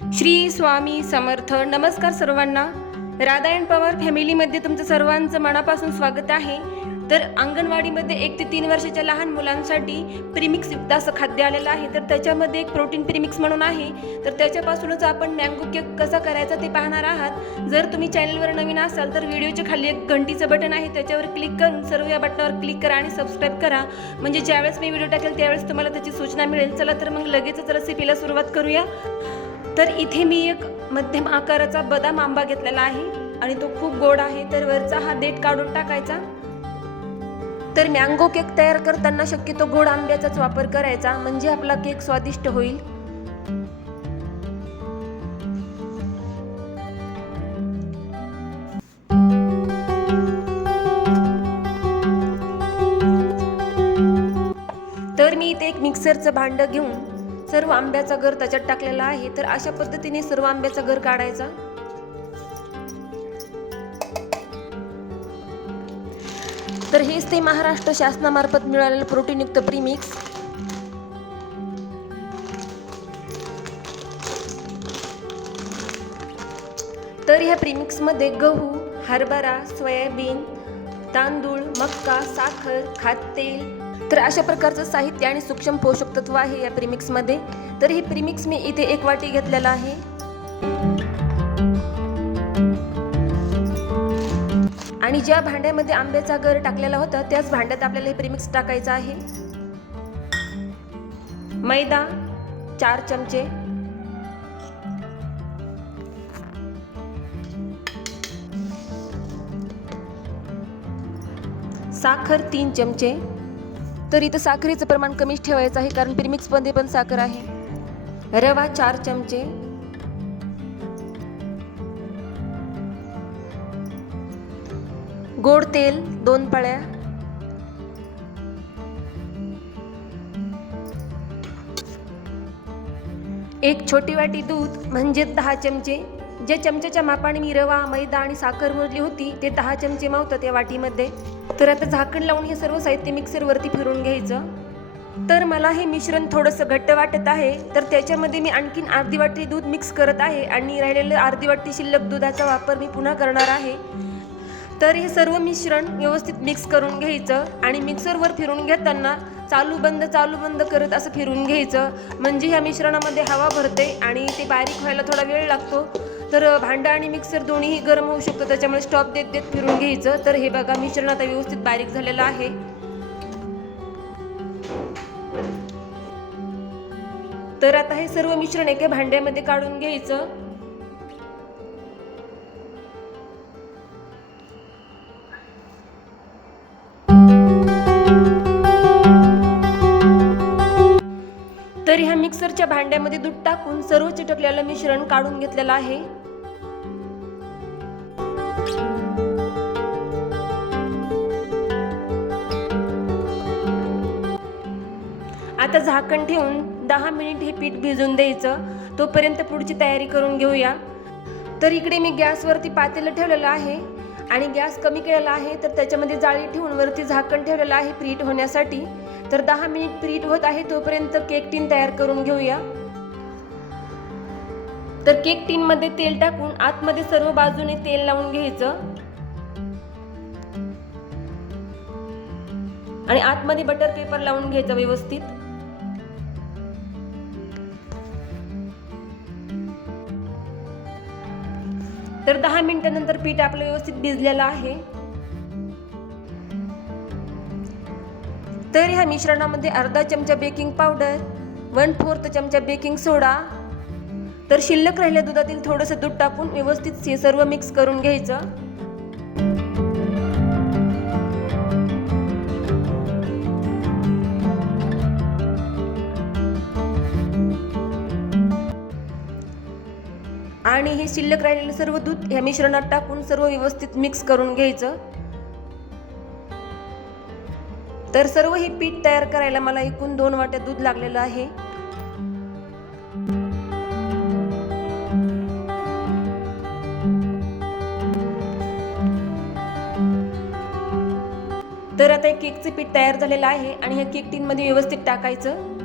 श्री स्वामी समर्थ. नमस्कार सर्वांना. राधायण पवार फॅमिलीमध्ये तुमचं सर्वांचं मनापासून स्वागत आहे. तर अंगणवाडीमध्ये एक ते तीन वर्षाच्या लहान मुलांसाठी प्रीमिक्स युक्त असं खाद्य आलेलं आहे. तर त्याच्यामध्ये एक प्रोटीन प्रिमिक्स म्हणून आहे. तर त्याच्यापासूनच आपण मँगो केक कसा करायचा ते पाहणार आहात. जर तुम्ही चॅनलवर नवीन असाल तर व्हिडिओच्या खाली एक घंटीचं बटन आहे. त्याच्यावर क्लिक करून सर्व या बटनावर क्लिक करा आणि सबस्क्राईब करा. म्हणजे ज्यावेळेस मी व्हिडिओ टाकेल त्यावेळेस तुम्हाला त्याची सूचना मिळेल. चला तर मग लगेचच रेसिपीला सुरुवात करूया. तर इथे मी एक मध्यम आकाराचा बदाम आंबा घेतलेला आहे आणि तो खूप गोड आहे तर वरचा हा देठ काढून टाकायचा. तर मँगो केक तयार करताना शक्यतो गोड आंब्याचाच वापर करायचा म्हणजे आपला केक स्वादिष्ट होईल. तर मी इथे एक मिक्सरचं भांडं घेऊन सर्व आंब्याचा गर त्याच्यात टाकलेला आहे. तर अशा पद्धतीने सर्व आंब्याचा गर काढायचा. तर हेच ते महाराष्ट्र शासनामार्फत मिळालेलं प्रोटीनयुक्त प्रीमिक्स तर ह्या प्रीमिक्समध्ये गहू हरभरा सोयाबीन तांदूळ मक्का साखर खाद्यतेल तर अशा प्रकारचं साहित्य आणि सूक्ष्म पोषक तत्व आहे या प्रीमिक्समध्ये तर ही प्रीमिक्स मी इथे एक वाटी घेतलेला आहे. आणि ज्या भांड्यामध्ये आंब्याचा गर टाकलेला होता त्याच भांड्यात आपल्याला हे प्रिमिक्स टाकायचं आहे. मैदा चार चमचे. साखर तीन चमचे. तर इथं साखरेचं प्रमाण कमीच ठेवायचं आहे कारण प्रिमिक्समध्ये पण साखर आहे. रवा चार चमचे. गोड तेल दोन पळ्या. एक छोटी वाटी दूध म्हणजे दहा चमचे. जे चमच्याच्या मापाने मी रवा मैदा आणि साखर मोजली होती ते दहा चमचे मावतात या वाटीमध्ये. तर आता झाकण लावून हे सर्व साहित्य मिक्सरवरती फिरून घ्यायचं. तर मला हे मिश्रण थोडंसं घट्ट वाटत आहे. तर त्याच्यामध्ये मी आणखीन अर्धी वाटी दूध मिक्स करत आहे आणि राहिलेलं अर्धी वाटी शिल्लक दुधाचा वापर मी पुन्हा करणार आहे. तर हे सर्व मिश्रण व्यवस्थित मिक्स करून घ्यायचं आणि मिक्सरवर फिरून घेताना चालू बंद चालू बंद करत असं फिरून घ्यायचं. म्हणजे ह्या मिश्रणामध्ये हवा भरते आणि ते बारीक व्हायला थोडा वेळ लागतो. तर भांडं आणि मिक्सर दोन्हीही गरम होऊ शकतं. त्याच्यामुळे स्टॉप देत देत फिरून घ्यायचं. तर हे बघा मिश्रण आता व्यवस्थित बारीक झालेलं आहे. तर आता हे सर्व मिश्रण एका भांड्यामध्ये काढून घ्यायचं. तर ह्या मिक्सरच्या भांड्यामध्ये दूध टाकून सर्व चिटकलेलं मिश्रण काढून घेतलेलं आहे. आता झाकण ठेवून दहा मिनिट हे पीठ भिजून द्यायचं. तोपर्यंत पुढची तयारी करून घेऊया. तर इकडे मी गॅसवरती पातेलं ठेवलेलं आहे आणि गॅस कमी केलेला आहे तर त्याच्यामध्ये जाळी ठेवून वरती झाकण ठेवलेलं आहे प्रीट होण्यासाठी. तर दहा मिनिट प्रीट होत आहे तोपर्यंत केक टीन तयार करून घेऊया. तर केक टीन मध्ये तेल टाकून आतमध्ये सर्व बाजूने तेल लावून घ्यायचं. आणि आतमध्ये बटर पेपर लावून घ्यायचं व्यवस्थित. तर दहा मिनिटानंतर पीठ आपलं व्यवस्थित भिजलेलं आहे. तर ह्या मिश्रणामध्ये अर्धा चमचा बेकिंग पावडर वन फोर्थ चमचा बेकिंग सोडा तर शिल्लक राहिल्या दुधातील थोडंसं दूध टाकून व्यवस्थित हे सर्व मिक्स करून घ्यायचं. आणि हे शिल्लक राहिलेलं सर्व दूध ह्या मिश्रणात टाकून सर्व व्यवस्थित मिक्स करून घ्यायचं. तर सर्व हे पीठ तयार करायला मला एकूण दोन वाट्या दूध लागलेलं आहे. तर आता हे केकचं पीठ तयार झालेलं आहे आणि ह्या केक टीनमध्ये व्यवस्थित टाकायचं.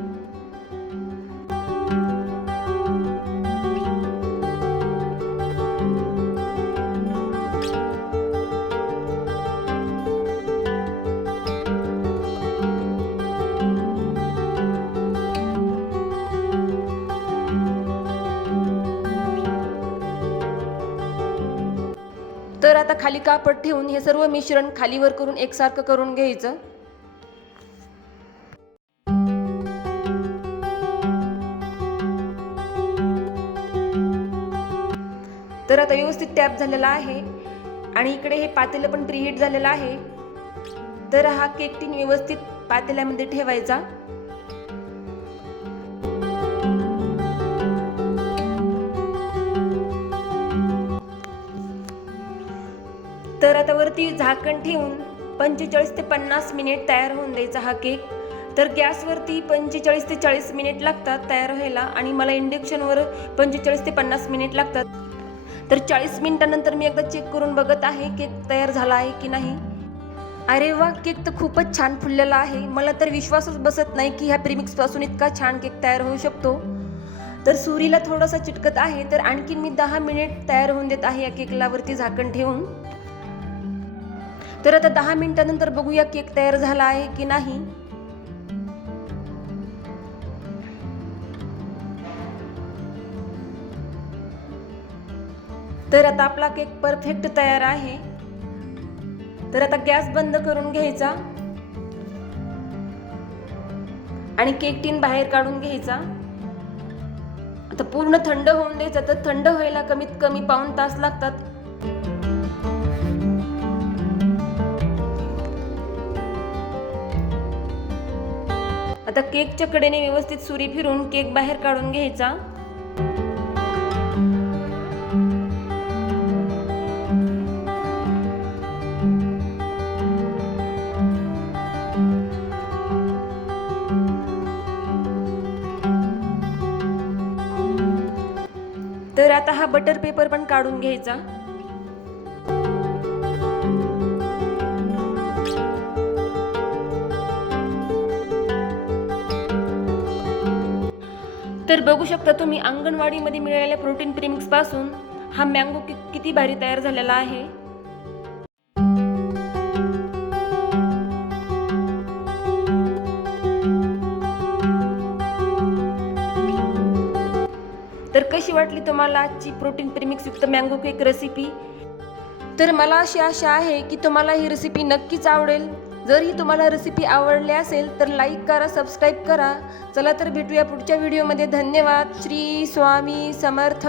आता खाली कापड ठेवून हे सर्व मिश्रण खालीवर करून एकसारखं करून घ्यायचं. तर आता व्यवस्थित टॅप झालेला आहे. आणि इकडे हे पातेलं पण प्रीहीट झालेलं आहे. तर हा केक टीन व्यवस्थित पातेल्यामध्ये ठेवायचा. तर आता वरती झाकण ठेवून पंचेचाळीस ते पन्नास मिनिट तयार होऊन द्यायचा हा केक. तर गॅसवरती पंचेचाळीस ते चाळीस मिनिट लागतात तयार व्हायला आणि मला इंडक्शनवर पंचेचाळीस ते पन्नास मिनिट लागतात. तर चाळीस मिनिटानंतर मी एकदा चेक करून बघत आहे केक तयार झाला आहे की नाही. अरे वा केक तर खूपच छान फुललेला आहे. मला तर विश्वासच बसत नाही की ह्या प्रिमिक्सपासून इतका छान केक तयार होऊ शकतो. तर सुरीला थोडासा चिटकत आहे तर आणखीन मी दहा मिनिट तयार होऊन देत आहे या केकला वरती झाकण ठेवून. तर आता दहा मिनिटानंतर बघूया केक तयार झाला आहे की नाही. तर आता आपला केक परफेक्ट तयार आहे. तर आता गॅस बंद करून घ्यायचा. आणि केक टीन बाहेर काढून घ्यायचा. आता पूर्ण थंड होऊन द्यायचा तर थंड व्हायला कमीत कमी पाऊण तास लागतात. आता केकच्या कडेने व्यवस्थित सुरी फिरून केक बाहेर काढून घ्यायचा. तर आता हा बटर पेपर पण काढून घ्यायचा. तर बघू शकता तुम्ही अंगणवाडीमध्ये मिळालेल्या प्रोटीन प्रीमिक्सपासून हा मँगो किती भारी तयार झालेला आहे? तर कशी वाटली तुम्हाला आजची प्रोटीन प्रिमिक्स युक्त मँगो केक रेसिपी तर मला अशी आशा आहे की तुम्हाला ही रेसिपी नक्कीच आवडेल. जर ही तुम्हाला रेसिपी आवडली असेल तर लाईक करा सबस्क्राईब करा. चला तर भेटूया पुढच्या व्हिडिओमध्ये धन्यवाद. श्री स्वामी समर्थ.